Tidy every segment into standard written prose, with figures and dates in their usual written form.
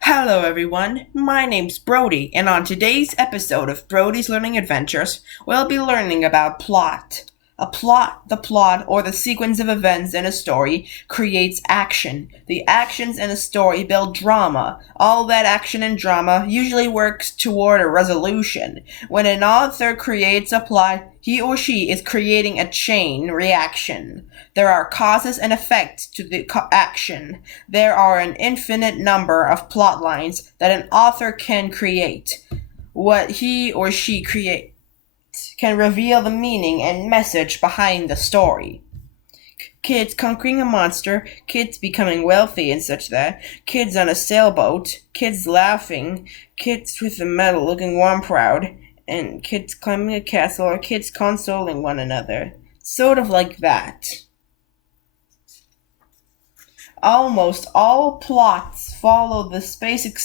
Hello, everyone. My name's Brody, and on today's episode of Brody's Learning Adventures, we'll be learning about plot. The plot, or the sequence of events in a story, creates action. The actions in a story build drama. All that action and drama usually works toward a resolution. When an author creates a plot, he or she is creating a chain reaction. There are causes and effects to the action. There are an infinite number of plot lines that an author can create. What he or she creates can reveal the meaning and message behind the story. Kids conquering a monster, kids becoming wealthy and such that, kids on a sailboat, kids laughing, kids with a medal looking warm proud, and kids climbing a castle or kids consoling one another. Sort of like that. Almost all plots follow this basic.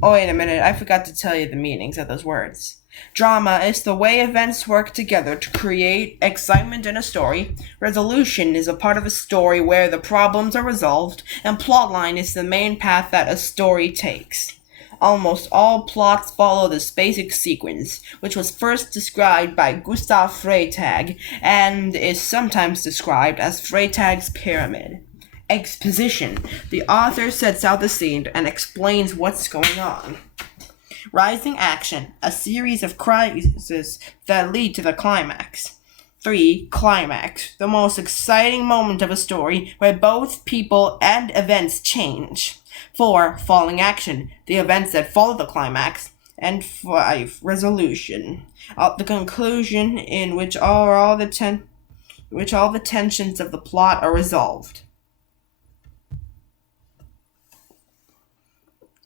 Oh, wait a minute, I forgot to tell you the meanings of those words. Drama is the way events work together to create excitement in a story. Resolution is a part of a story where the problems are resolved, and plotline is the main path that a story takes. Almost all plots follow this basic sequence, which was first described by Gustav Freytag and is sometimes described as Freytag's pyramid. Exposition. The author sets out the scene and explains what's going on. Rising action, a series of crises that lead to the climax. 3. Climax, the most exciting moment of a story where both people and events change. 4. Falling action, the events that follow the climax. And 5. Resolution, the conclusion in which all the tensions of the plot are resolved.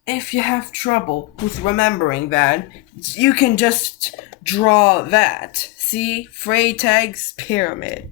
If you have trouble with remembering that, you can just draw that. See? Freytag's pyramid.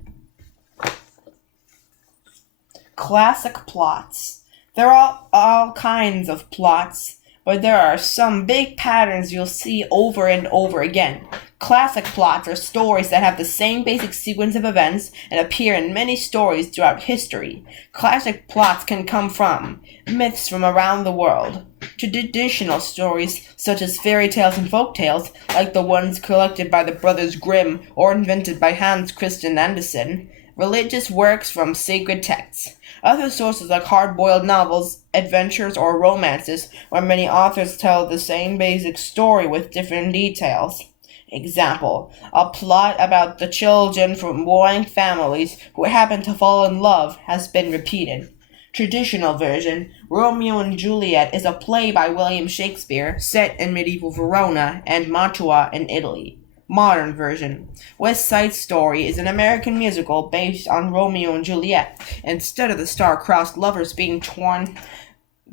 Classic plots. There are all kinds of plots, but there are some big patterns you'll see over and over again. Classic plots are stories that have the same basic sequence of events and appear in many stories throughout history. Classic plots can come from myths from around the world, traditional stories such as fairy tales and folk tales, like the ones collected by the Brothers Grimm or invented by Hans Christian Andersen, religious works from sacred texts. Other sources like hard-boiled novels, adventures, or romances, where many authors tell the same basic story with different details. Example, a plot about the children from warring families who happen to fall in love has been repeated. Traditional version, Romeo and Juliet is a play by William Shakespeare set in medieval Verona and Mantua in Italy. Modern version, West Side Story is an American musical based on Romeo and Juliet. Instead of the star-crossed lovers being torn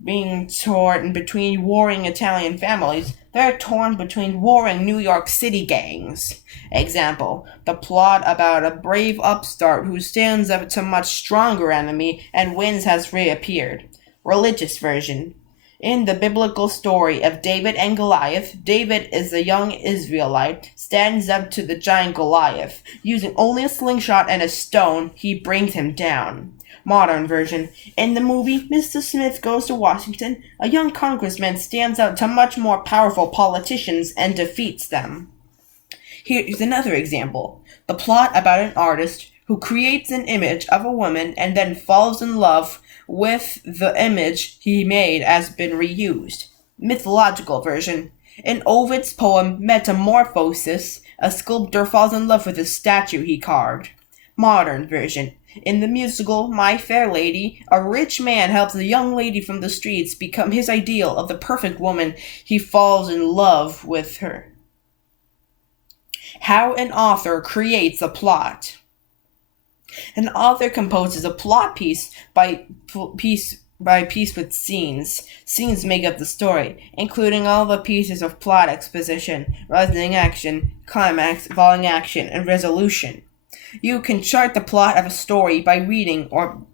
between warring Italian families, they're torn between warring New York City gangs. Example, the plot about a brave upstart who stands up to a much stronger enemy and wins has reappeared. Religious version. In the biblical story of David and Goliath, David is a young Israelite, stands up to the giant Goliath. Using only a slingshot and a stone, he brings him down. Modern version. In the movie Mr. Smith Goes to Washington, a young congressman stands up to much more powerful politicians and defeats them. Here's another example. The plot about an artist who creates an image of a woman and then falls in love with the image he made has been reused. Mythological version. In Ovid's poem Metamorphosis, a sculptor falls in love with a statue he carved. Modern version. In the musical My Fair Lady, a rich man helps a young lady from the streets become his ideal of the perfect woman. He falls in love with her. How an author creates a plot. An author composes a plot piece by piece with scenes. Scenes make up the story, including all the pieces of plot: exposition, rising action, climax, falling action, and resolution. You can chart the plot of a story by reading or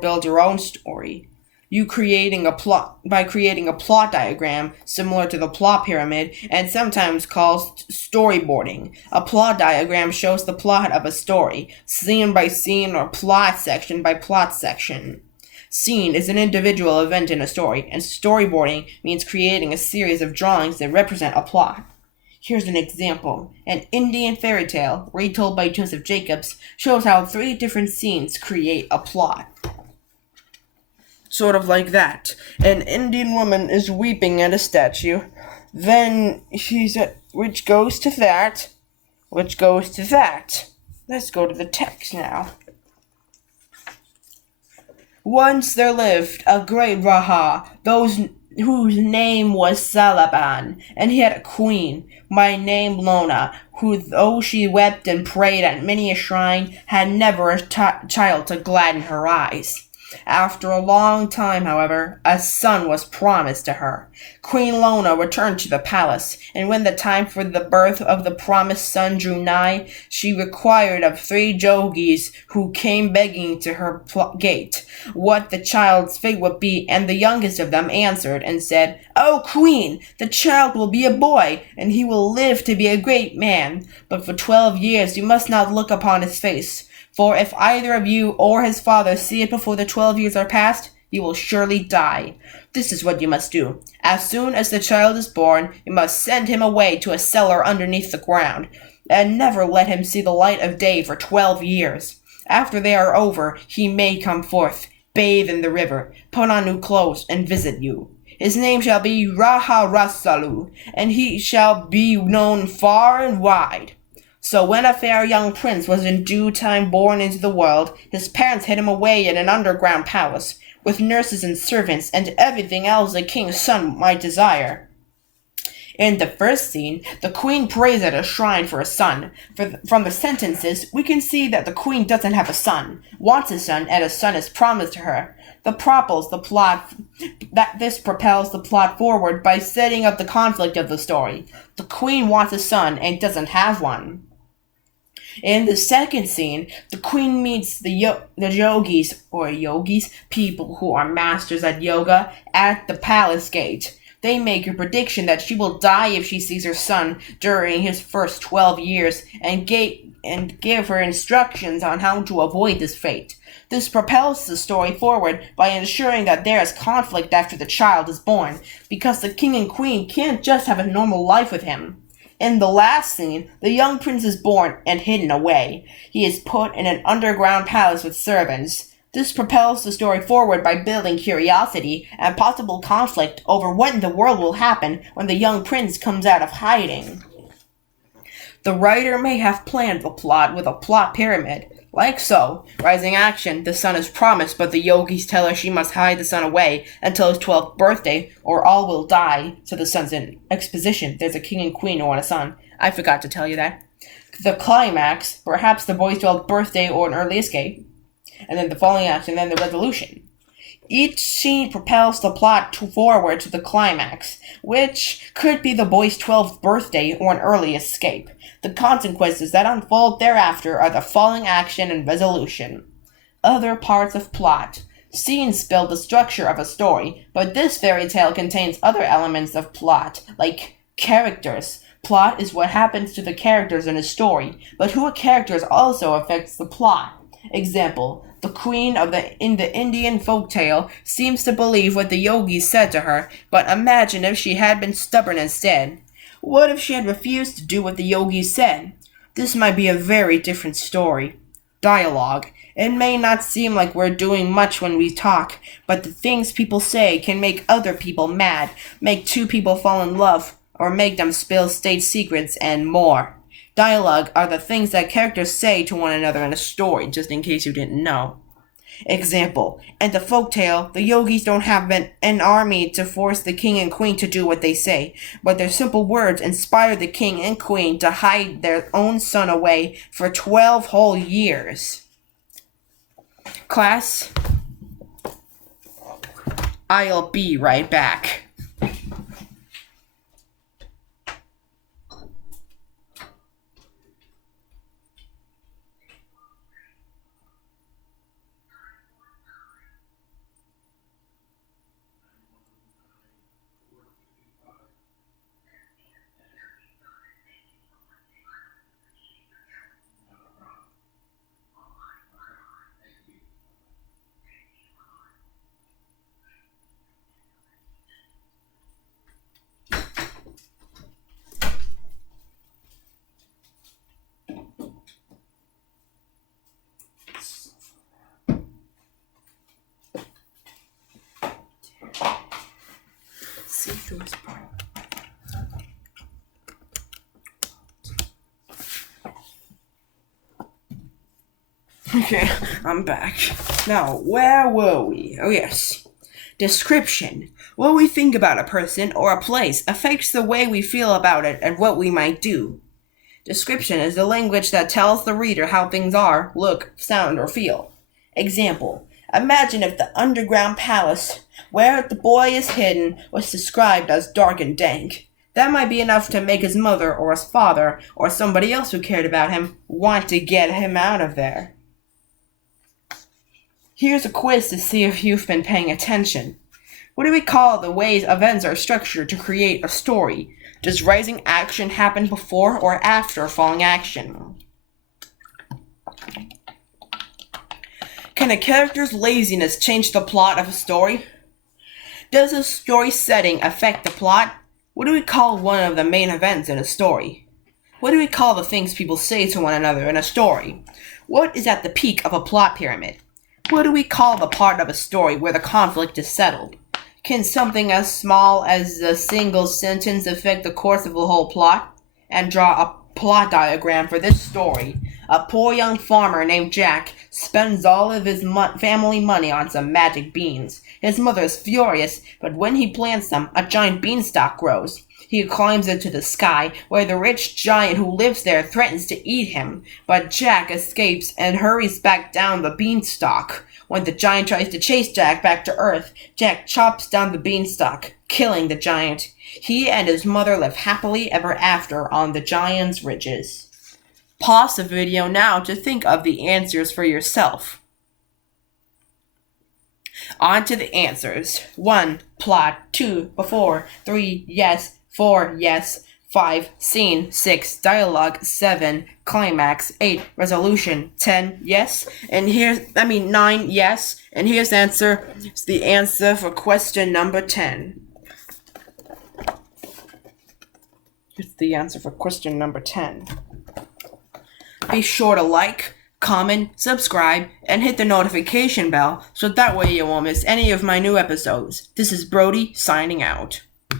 build your own story. By creating a plot diagram similar to the plot pyramid and sometimes called storyboarding. A plot diagram shows the plot of a story, scene by scene or plot section by plot section. Scene is an individual event in a story, and storyboarding means creating a series of drawings that represent a plot. Here's an example. An Indian fairy tale, retold by Joseph Jacobs, shows how three different scenes create a plot. Sort of like that. An Indian woman is weeping at a statue. Then which goes to that, which goes to that. Let's go to the text now. Once there lived a great Raja, whose name was Salaban, and he had a queen, by name Lona, who, though she wept and prayed at many a shrine, had never a child to gladden her eyes. After a long time, however, a son was promised to her. Queen Lona returned to the palace, and when the time for the birth of the promised son drew nigh, she required of 3 jogis who came begging to her gate what the child's fate would be, and the youngest of them answered and said, "O Queen, the child will be a boy, and he will live to be a great man, but for 12 years you must not look upon his face. For if either of you or his father see it before the 12 years are past, you will surely die. This is what you must do. As soon as the child is born, you must send him away to a cellar underneath the ground, and never let him see the light of day for 12 years. After they are over, he may come forth, bathe in the river, put on new clothes, and visit you. His name shall be Raha Rasalu, and he shall be known far and wide." So when a fair young prince was in due time born into the world, his parents hid him away in an underground palace, with nurses and servants and everything else a king's son might desire. In the first scene, the queen prays at a shrine for a son. From the sentences, we can see that the queen doesn't have a son, wants a son, and a son is promised to her. This propels the plot forward by setting up the conflict of the story. The queen wants a son and doesn't have one. In the second scene, the queen meets the yogis, people who are masters at yoga, at the palace gate. They make a prediction that she will die if she sees her son during his first 12 years and give her instructions on how to avoid this fate. This propels the story forward by ensuring that there is conflict after the child is born, because the king and queen can't just have a normal life with him. In the last scene, the young prince is born and hidden away. He is put in an underground palace with servants. This propels the story forward by building curiosity and possible conflict over what in the world will happen when the young prince comes out of hiding. The writer may have planned the plot with a plot pyramid. Like so, rising action, the son is promised, but the yogis tell her she must hide the son away until his 12th birthday, or all will die, so the son's in exposition. There's a king and queen who want a son. I forgot to tell you that. The climax, perhaps the boy's 12th birthday or an early escape, and then the falling action, then the resolution. Each scene propels the plot forward to the climax, which could be the boy's 12th birthday or an early escape. The consequences that unfold thereafter are the falling action and resolution. Other parts of plot. Scenes build the structure of a story, but this fairy tale contains other elements of plot, like characters. Plot is what happens to the characters in a story, but who a characters also affects the plot. Example, the queen in the Indian folktale seems to believe what the yogis said to her, but imagine if she had been stubborn instead. What if she had refused to do what the yogis said? This might be a very different story. Dialogue. It may not seem like we're doing much when we talk, but the things people say can make other people mad, make 2 people fall in love, or make them spill state secrets, and more. Dialogue are the things that characters say to one another in a story, just in case you didn't know. Example, in the folktale, the yogis don't have an army to force the king and queen to do what they say, but their simple words inspire the king and queen to hide their own son away for 12 whole years. Class, I'll be right back. see through his part. Okay, I'm back. Now, where were we? Oh, yes. Description. What we think about a person or a place affects the way we feel about it and what we might do. Description is the language that tells the reader how things are, look, sound, or feel. Example. Imagine if the underground palace where the boy is hidden was described as dark and dank. That might be enough to make his mother or his father or somebody else who cared about him want to get him out of there. Here's a quiz to see if you've been paying attention. What do we call the ways events are structured to create a story? Does rising action happen before or after falling action? Can a character's laziness change the plot of a story? Does a story setting affect the plot? What do we call one of the main events in a story? What do we call the things people say to one another in a story? What is at the peak of a plot pyramid? What do we call the part of a story where the conflict is settled? Can something as small as a single sentence affect the course of a whole plot? And draw a plot diagram for this story. A poor young farmer named Jack spends all of his family money on some magic beans. His mother is furious, but when he plants them, a giant beanstalk grows. He climbs into the sky, where the rich giant who lives there threatens to eat him, but Jack escapes and hurries back down the beanstalk. When the giant tries to chase Jack back to Earth, Jack chops down the beanstalk, killing the giant. He and his mother live happily ever after on the giant's ridges. Pause the video now to think of the answers for yourself. On to the answers. 1. Plot. 2. Before. 3. Yes. 4. Yes. 5. Scene. 6. Dialogue. 7. Climax. 8. Resolution. 10. Yes. And 9. Yes. And here's the answer. It's the answer for question number 10. Here's the answer for question number 10. Be sure to like, comment, subscribe, and hit the notification bell so that way you won't miss any of my new episodes. This is Brody signing out.